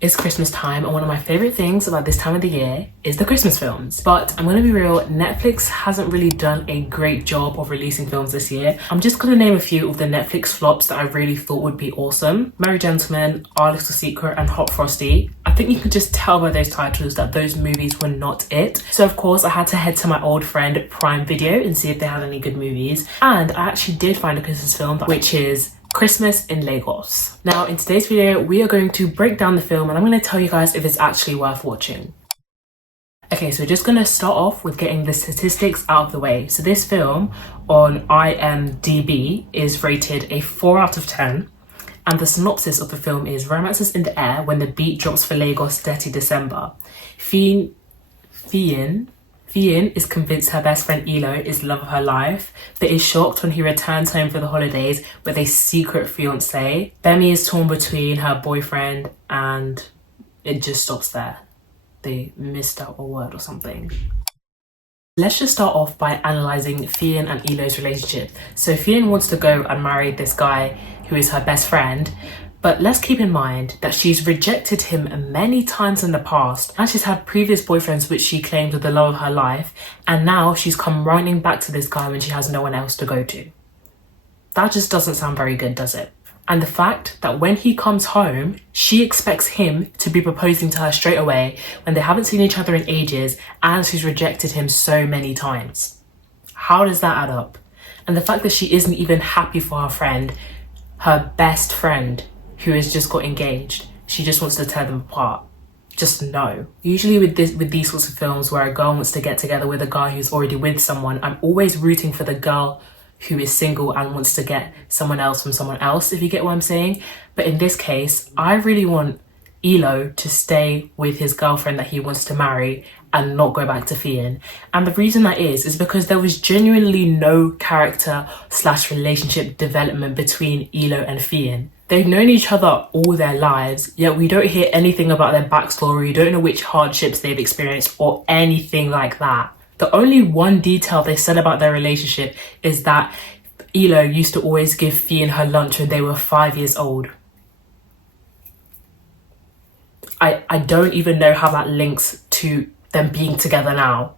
It's Christmas time, and one of my favourite things about this time of the year is the Christmas films. But I'm gonna be real, Netflix hasn't really done a great job of releasing films this year. I'm just gonna name a few of the Netflix flops that I really thought would be awesome. Merry Gentlemen, Our Little Secret, and Hot Frosty. I think you can just tell by those titles that those movies were not it. So of course I had to head to my old friend Prime Video and see if they had any good movies. And I actually did find a Christmas film, which is Christmas in Lagos. Now in today's video we are going to break down the film and I'm going to tell you guys if it's actually worth watching. Okay, so we're just going to start off with getting the statistics out of the way. So this film on IMDb is rated a 4 out of 10 and the synopsis of the film is: romance is in the air when the beat drops for Lagos' dirty December. Fiyin is convinced her best friend 𝐒𝐓 is the love of her life, but is shocked when he returns home for the holidays with a secret fiancé. Bemi is torn between her boyfriend and it just stops there. They missed out a word or something. Let's just start off by analysing Fiyin and 𝐒𝐓's relationship. So Fiyin wants to go and marry this guy who is her best friend, but let's keep in mind that she's rejected him many times in the past and she's had previous boyfriends which she claimed were the love of her life, and now she's come running back to this guy when she has no one else to go to. That just doesn't sound very good, does it? And the fact that when he comes home, she expects him to be proposing to her straight away when they haven't seen each other in ages and she's rejected him so many times. How does that add up? And the fact that she isn't even happy for her friend, her best friend, who has just got engaged. She just wants to tear them apart. Just no. Usually with these sorts of films where a girl wants to get together with a guy who's already with someone, I'm always rooting for the girl who is single and wants to get someone else from someone else, if you get what I'm saying. But in this case, I really want 𝐒𝐓 to stay with his girlfriend that he wants to marry and not go back to Fiyin. And the reason that is because there was genuinely no character/relationship development between 𝐒𝐓 and Fiyin. They've known each other all their lives, yet we don't hear anything about their backstory, don't know which hardships they've experienced or anything like that. The only one detail they said about their relationship is that 𝐒𝐓 used to always give Fiyin her lunch when they were 5 years old. I don't even know how that links to them being together now.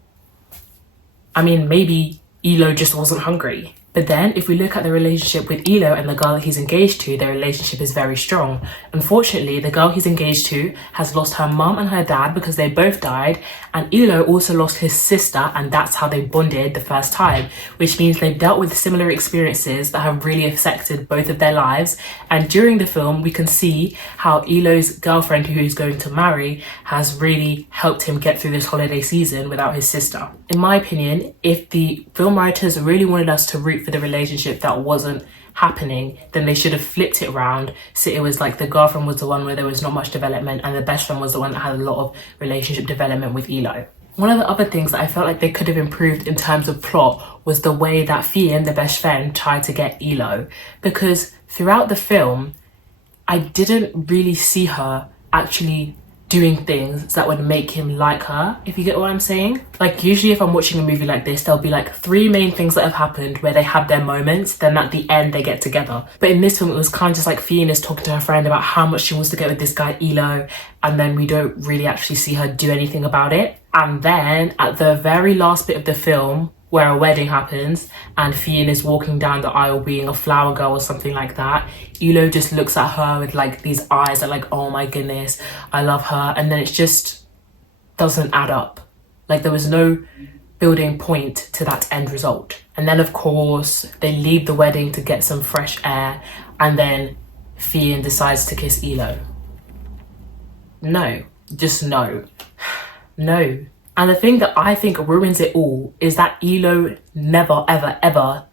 I mean, maybe 𝐒𝐓 just wasn't hungry. But then if we look at the relationship with 𝐒𝐓 and the girl that he's engaged to, their relationship is very strong. Unfortunately, the girl he's engaged to has lost her mum and her dad because they both died, and 𝐒𝐓 also lost his sister, and that's how they bonded the first time, which means they've dealt with similar experiences that have really affected both of their lives. And during the film, we can see how 𝐒𝐓's girlfriend, who he's going to marry, has really helped him get through this holiday season without his sister. In my opinion, if the film writers really wanted us to root for the relationship that wasn't happening, then they should have flipped it around, so it was like the girlfriend was the one where there was not much development and the best friend was the one that had a lot of relationship development with 𝐒𝐓. One of the other things that I felt like they could have improved in terms of plot was the way that Fiyin, the best friend, tried to get 𝐒𝐓, because throughout the film I didn't really see her actually doing things that would make him like her, if you get what I'm saying. Like usually if I'm watching a movie like this, there'll be like 3 main things that have happened where they have their moments, then at the end they get together. But in this film it was kind of just like Fiyin is talking to her friend about how much she wants to get with this guy 𝐒𝐓, and then we don't really actually see her do anything about it. And then at the very last bit of the film, where a wedding happens and Fiyin is walking down the aisle being a flower girl or something like that, 𝐒𝐓 just looks at her with like these eyes that are like, oh my goodness, I love her, and then it just doesn't add up. Like there was no building point to that end result. And then of course they leave the wedding to get some fresh air, and then Fiyin decides to kiss 𝐒𝐓. No, just no. No. And the thing that I think ruins it all is that 𝐒𝐓 never, ever, ever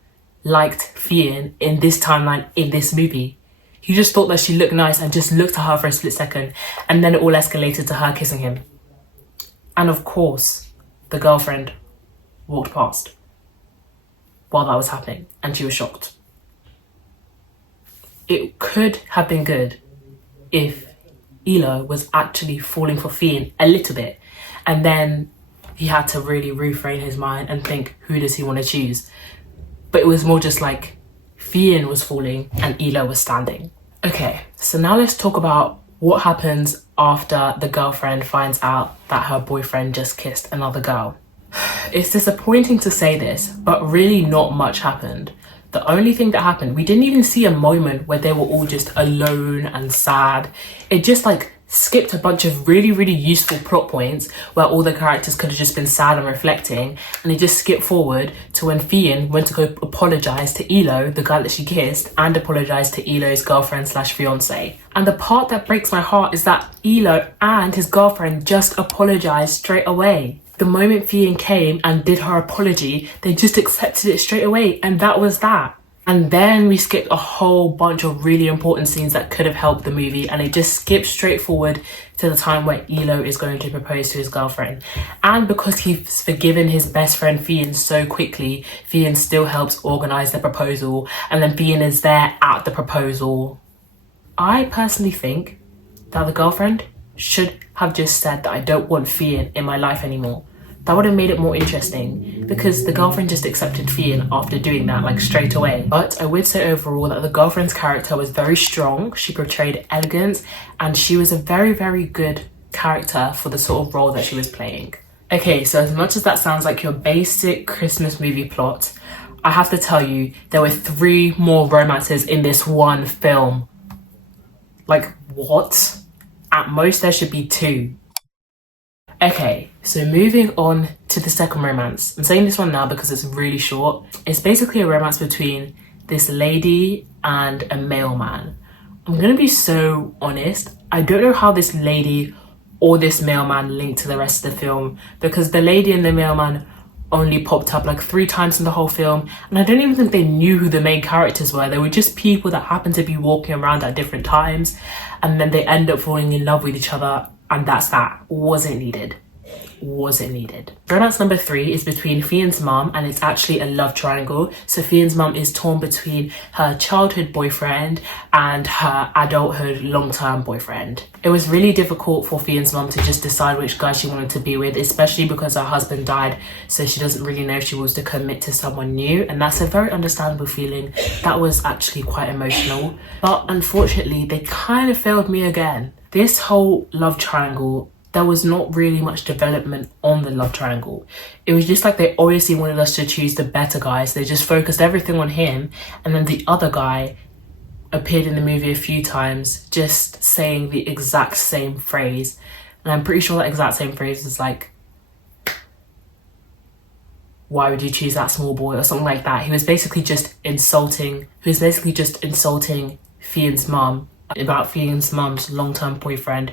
liked Fiyin in this timeline, in this movie. He just thought that she looked nice and just looked at her for a split second, and then it all escalated to her kissing him. And of course, the girlfriend walked past while that was happening, and she was shocked. It could have been good if 𝐒𝐓 was actually falling for Fiyin a little bit, and then he had to really refrain his mind and think, who does he want to choose? But it was more just like Fiyin was falling and 𝐒𝐓 was standing. Okay, so now let's talk about What happens after the girlfriend finds out that her boyfriend just kissed another girl? It's disappointing to say this, but really not much happened. The only thing that happened, we didn't even see a moment where they were all just alone and sad. It just like skipped a bunch of really useful plot points where all the characters could have just been sad and reflecting, and it just skipped forward to when Fionn went to go apologise to 𝐒𝐓, the guy that she kissed, and apologise to 𝐒𝐓's girlfriend slash fiance. And the part that breaks my heart is that 𝐒𝐓 and his girlfriend just apologised straight away. The moment Fionn came and did her apology, they just accepted it straight away, and that was that. And then we skipped a whole bunch of really important scenes that could have helped the movie, and it just skipped straight forward to the time where 𝐒𝐓 is going to propose to his girlfriend. And because he's forgiven his best friend Fionn so quickly, Fionn still helps organise the proposal, and then Fionn is there at the proposal. I personally think that the girlfriend should have just said that I don't want Fionn in my life anymore. That would have made it more interesting, because the girlfriend just accepted Fionn after doing that, like straight away. But I would say overall that the girlfriend's character was very strong. She portrayed elegance, and she was a very good character for the sort of role that she was playing. Okay, so as much as that sounds like your basic Christmas movie plot, I have to tell you, there were 3 more romances in this one film. Like, what? At most there should be 2. Okay, so moving on to the second romance. I'm saying this one now because it's really short. It's basically a romance between this lady and a mailman. I'm gonna be so honest, I don't know how this lady or this mailman linked to the rest of the film, because the lady and the mailman only popped up like 3 times in the whole film, and I don't even think they knew who the main characters were. They were just people that happened to be walking around at different times, and then they end up falling in love with each other, and that's that. Wasn't needed. Romance number 3 is between Fionn's mum, and it's actually a love triangle. So Fionn's mum is torn between her childhood boyfriend and her adulthood long-term boyfriend. It was really difficult for Fionn's mum to just decide which guy she wanted to be with, especially because her husband died, so she doesn't really know if she was to commit to someone new, and that's a very understandable feeling. That was actually quite emotional, but unfortunately they kind of failed me again. This whole love triangle, there was not really much development on the love triangle. It was just like they obviously wanted us to choose the better guy, so they just focused everything on him, and then the other guy appeared in the movie a few times just saying the exact same phrase, and I'm pretty sure that exact same phrase is like, why would you choose that small boy, or something like that. He was basically just insulting Fionn's mum about Fionn's mum's long-term boyfriend.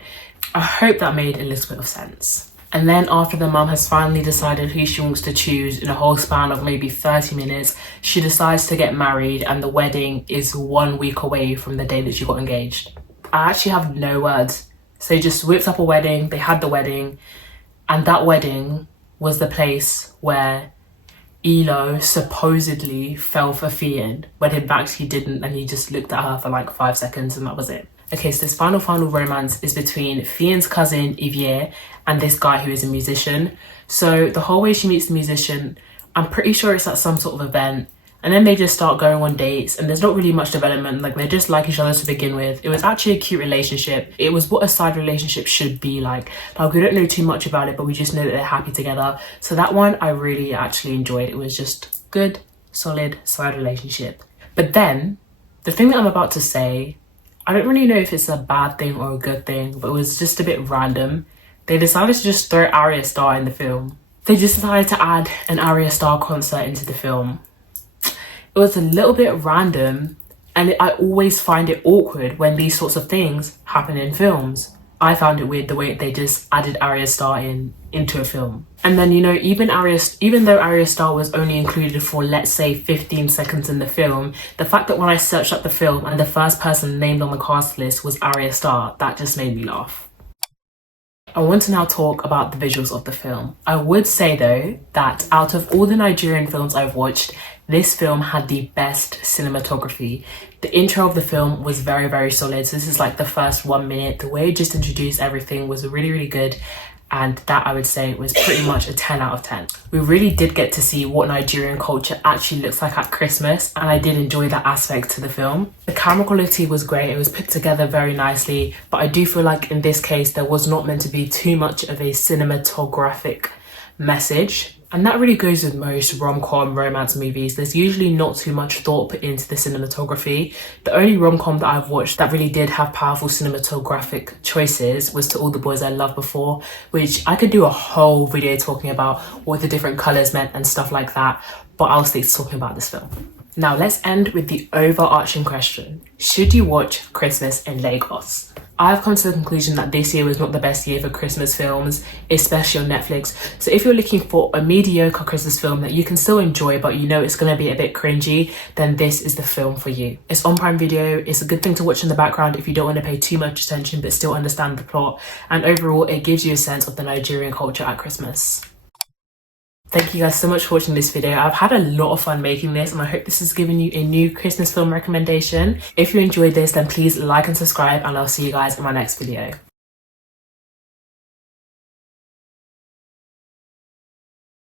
I hope that made a little bit of sense. And then after the mum has finally decided who she wants to choose in a whole span of maybe 30 minutes, she decides to get married, and the wedding is 1 week away from the day that she got engaged. I actually have no words. So they just whipped up a wedding, they had the wedding, and that wedding was the place where 𝐒𝐓 supposedly fell for Fionn, but in fact he didn't, and he just looked at her for like 5 seconds and that was it. Okay, so this final romance is between Fionn's cousin 𝐓𝐈𝐌 and this guy who is a musician. So the whole way she meets the musician, I'm pretty sure it's at some sort of event, and then they just start going on dates, and there's not really much development. Like, they just like each other to begin with. It was actually a cute relationship. It was what a side relationship should be like. Like, we don't know too much about it, but we just know that they're happy together. So that one I really actually enjoyed. It was just good, solid side relationship. But then the thing that I'm about to say, I don't really know if it's a bad thing or a good thing, but it was just a bit random. They decided to just throw Arya Starr in the film. They just decided to add an Arya Starr concert into the film. It was a little bit random, and I always find it awkward when these sorts of things happen in films. I found it weird the way they just added Arya Starr into a film. And then, you know, even though Arya Starr was only included for, let's say, 15 seconds in the film, the fact that when I searched up the film and the first person named on the cast list was Arya Starr, that just made me laugh. I want to now talk about the visuals of the film. I would say though that out of all the Nigerian films I've watched, this film had the best cinematography. The intro of the film was very solid. So this is like the first 1 minute. The way it just introduced everything was really good. and that I would say was pretty much a 10 out of 10. We really did get to see what Nigerian culture actually looks like at Christmas, and I did enjoy that aspect to the film. The camera quality was great, it was put together very nicely, but I do feel like in this case there was not meant to be too much of a cinematographic message. And that really goes with most rom-com romance movies. There's usually not too much thought put into the cinematography. The only rom-com that I've watched that really did have powerful cinematographic choices was To All the Boys I Loved Before, which I could do a whole video talking about what the different colours meant and stuff like that, but I'll stick to talking about this film. Now let's end with the overarching question. Should you watch Christmas in Lagos? I've come to the conclusion that this year was not the best year for Christmas films, especially on Netflix. So if you're looking for a mediocre Christmas film that you can still enjoy, but you know it's going to be a bit cringy, then this is the film for you. It's on Prime Video. It's a good thing to watch in the background if you don't want to pay too much attention but still understand the plot. And overall, it gives you a sense of the Nigerian culture at Christmas. Thank you guys so much for watching this video. I've had a lot of fun making this and I hope this has given you a new Christmas film recommendation. If you enjoyed this, then please like and subscribe and I'll see you guys in my next video.